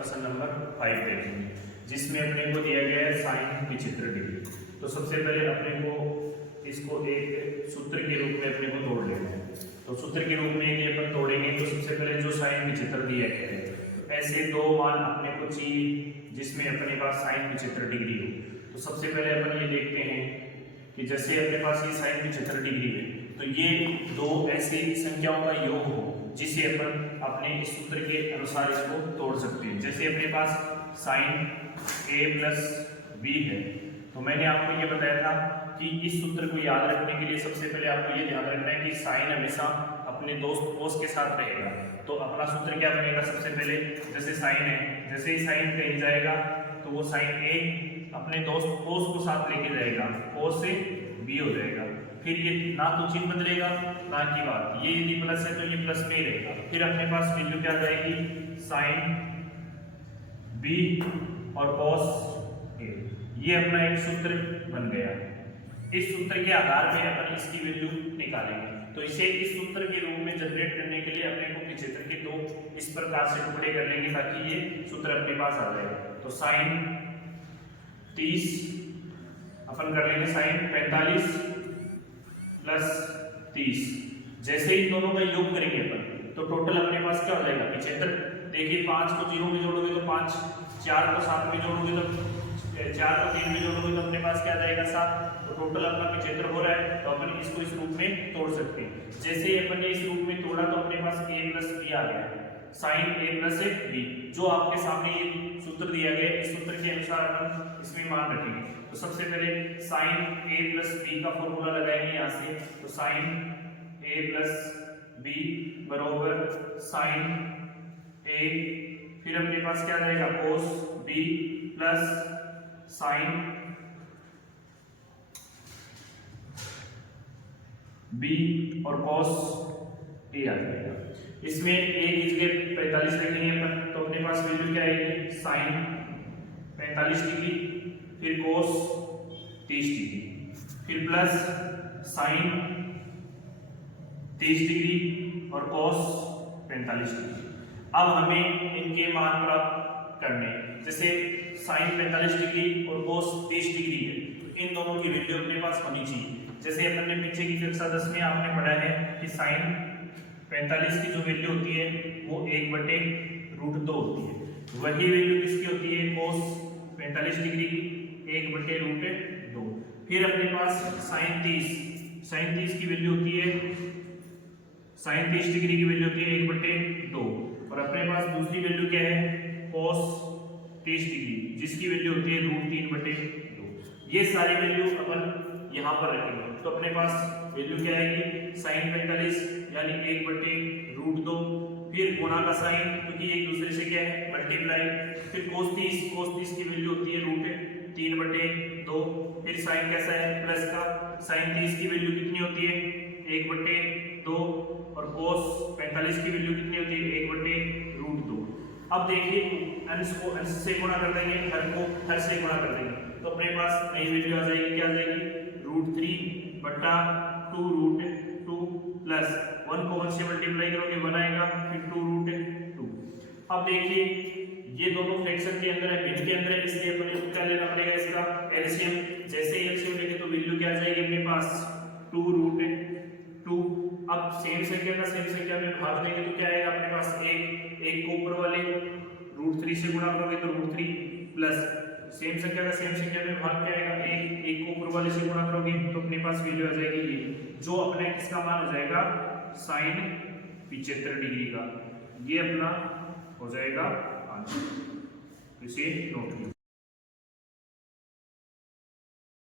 Question number 5 देखेंगे, जिसमें अपने को दिया गया है साइन 75 डिग्री। तो सबसे पहले अपने को इसको एक सूत्र के रूप में अपने को तोड़ लेना है। तो सूत्र के रूप में ये अपन तोड़ेंगे तो सबसे पहले जो साइन 75 दिया गया है, तो ऐसे दो मान अपने को चाहिए जिसमें अपने पास साइन 75 डिग्री हो। तो सबसे पहले अपन ये देखते हैं कि जैसे अपने पास ये साइन 75 डिग्री है, तो ये दो ऐसी संख्याओं का योग हो जिसे अपन अपने इस सूत्र के अनुसार इसको तोड़ सकते हैं। जैसे अपने पास साइन a प्लस b है, तो मैंने आपको ये बताया था कि इस सूत्र को याद रखने के लिए सबसे पहले आपको ये ध्यान रखना है कि साइन हमेशा अपने दोस्त कोस के साथ रहेगा। तो अपना सूत्र क्या बनेगा, सबसे पहले जैसे साइन है, जैसे ही साइन कहीं जाएगा तो वो साइन a अपने दोस्त कोस को साथ लेके जाएगा, कोस से b हो जाएगा। फिर ये ना तो चिन्ह बदलेगा ना की बात, ये यदि प्लस है तो ये प्लस में ही रहेगा। फिर अपने पास वैल्यू क्या जाएगी, साइन b और cos a, ये अपना एक सूत्र बन गया। इस सूत्र के आधार पर अपन इसकी वैल्यू निकालेंगे। तो इसे इस सूत्र के रूप में जनरेट करने के लिए अपने को क्षेत्र के दो इस प्रकार से टुकड़े कर लेंगे ताकि ये सूत्र अपने पास आ जाए। तो साइन 30 अपन कर लेंगे साइन 45 प्लस 30। जैसे ही दोनों का योग करेंगे अपन तो टोटल अपने पास क्या हो जाएगा, 75। देखिए 5 को 0 में जोड़ोगे तो 5, 4 को 7 में जोड़ोगे तो 4 को 3 में जोड़ोगे तो अपने पास क्या जाएगा 7। तो टोटल अपना 75 हो रहा है। तो अपन इसको इस रूप में तोड़ सकते हैं। जैसे ही अपन ने इस रूप में तोड़ा तो अपने पास a प्लस b आ गया, साइन a प्लस b। जो आपके सामने ये सूत्र दिया गया है, इस सूत्र के अनुसार अपन इसमें मान रखेंगे। तो सबसे पहले साइन a प्लस b का फॉर्मूला लगाएंगे यहाँ से। तो साइन a प्लस b बराबर साइन a, फिर अपने पास क्या रहेगा कोस b प्लस साइन b और cos a आ जाएगा। इसमें a की जगह 45 रखेंगे अपन, तो अपने पास वैल्यू क्या आएगी, साइन 45 डिग्री, फिर cos 30 डिग्री, फिर प्लस साइन 30 डिग्री और cos 45 डिग्री। अब हमें इनके मान प्राप्त करने, जैसे साइन 45 डिग्री और cos 30 डिग्री है, तो इन दोनों की वैल्यू अपने पास होनी चाहिए। जैसे अपन ने पीछे की कक्षा 10 में आपने पढ़ा है कि साइन 45 की जो वैल्यू होती है वो 1/√2 होती है। वही वैल्यू किसकी होती है, cos 45 डिग्री की 1/√2। फिर अपने पास साइन 30 की वैल्यू होती है, साइन 30 डिग्री की वैल्यू होती है 1/2। और अपने पास दूसरी वैल्यू क्या है, cos 30 डिग्री, जिसकी वैल्यू होती है √3/2। ये सारी वैल्यू अपन यहाँ पर रखेंगे। तो अपने पास वैल्यू क्या आएगी, साइन 45 यानी 1/√2, फिर गुणा का साइन क्योंकि एक दूसरे से क्या है मल्टीप्लाई, फिर cos 30 की वैल्यू होती है √3/2। फिर साइन कैसा है प्लस का, साइन 30 की वैल्यू कितनी होती है 1/2 और cos 45 की वैल्यू कितनी होती है 1/√2। अब देखिए अंश को अंश से गुणा कर देंगे, हर को हर से गुणा कर देंगे, तो अपने पास नई वैल्यू आ जाएगी, क्या आ जाएगी √3/2√2 प्लस 1 को 1 से मल्टीप्लाई करोगे 1 आएगा, फिर 2√2। अब देखिए ये दोनों फ्रैक्शन के अंदर है, भिन्न के अंदर है, इसलिए अपन क्या लेना पड़ेगा इसका एलसीएम। जैसे ही एलसीएम लेंगे तो वैल्यू क्या आ जाएगी अपने पास 2√2। अब सेम संख्या का सेम संख्या में भाग देंगे तो क्या आएगा अपने पास 1 को ऊपर वाले √3 से गुणा करोगे तो √3 प्लस सेम संख्या का सेम संख्या में भाग क्या आएगा 1 को ऊपर वाले से गुणा करोगे तो अपने पास वैल्यू आ जाएगी ये, जो अपने इसका मान हो जाएगा साइन 75 डिग्री का। ये अपना हो जाएगा आंसर। इसे नोट कीजिए।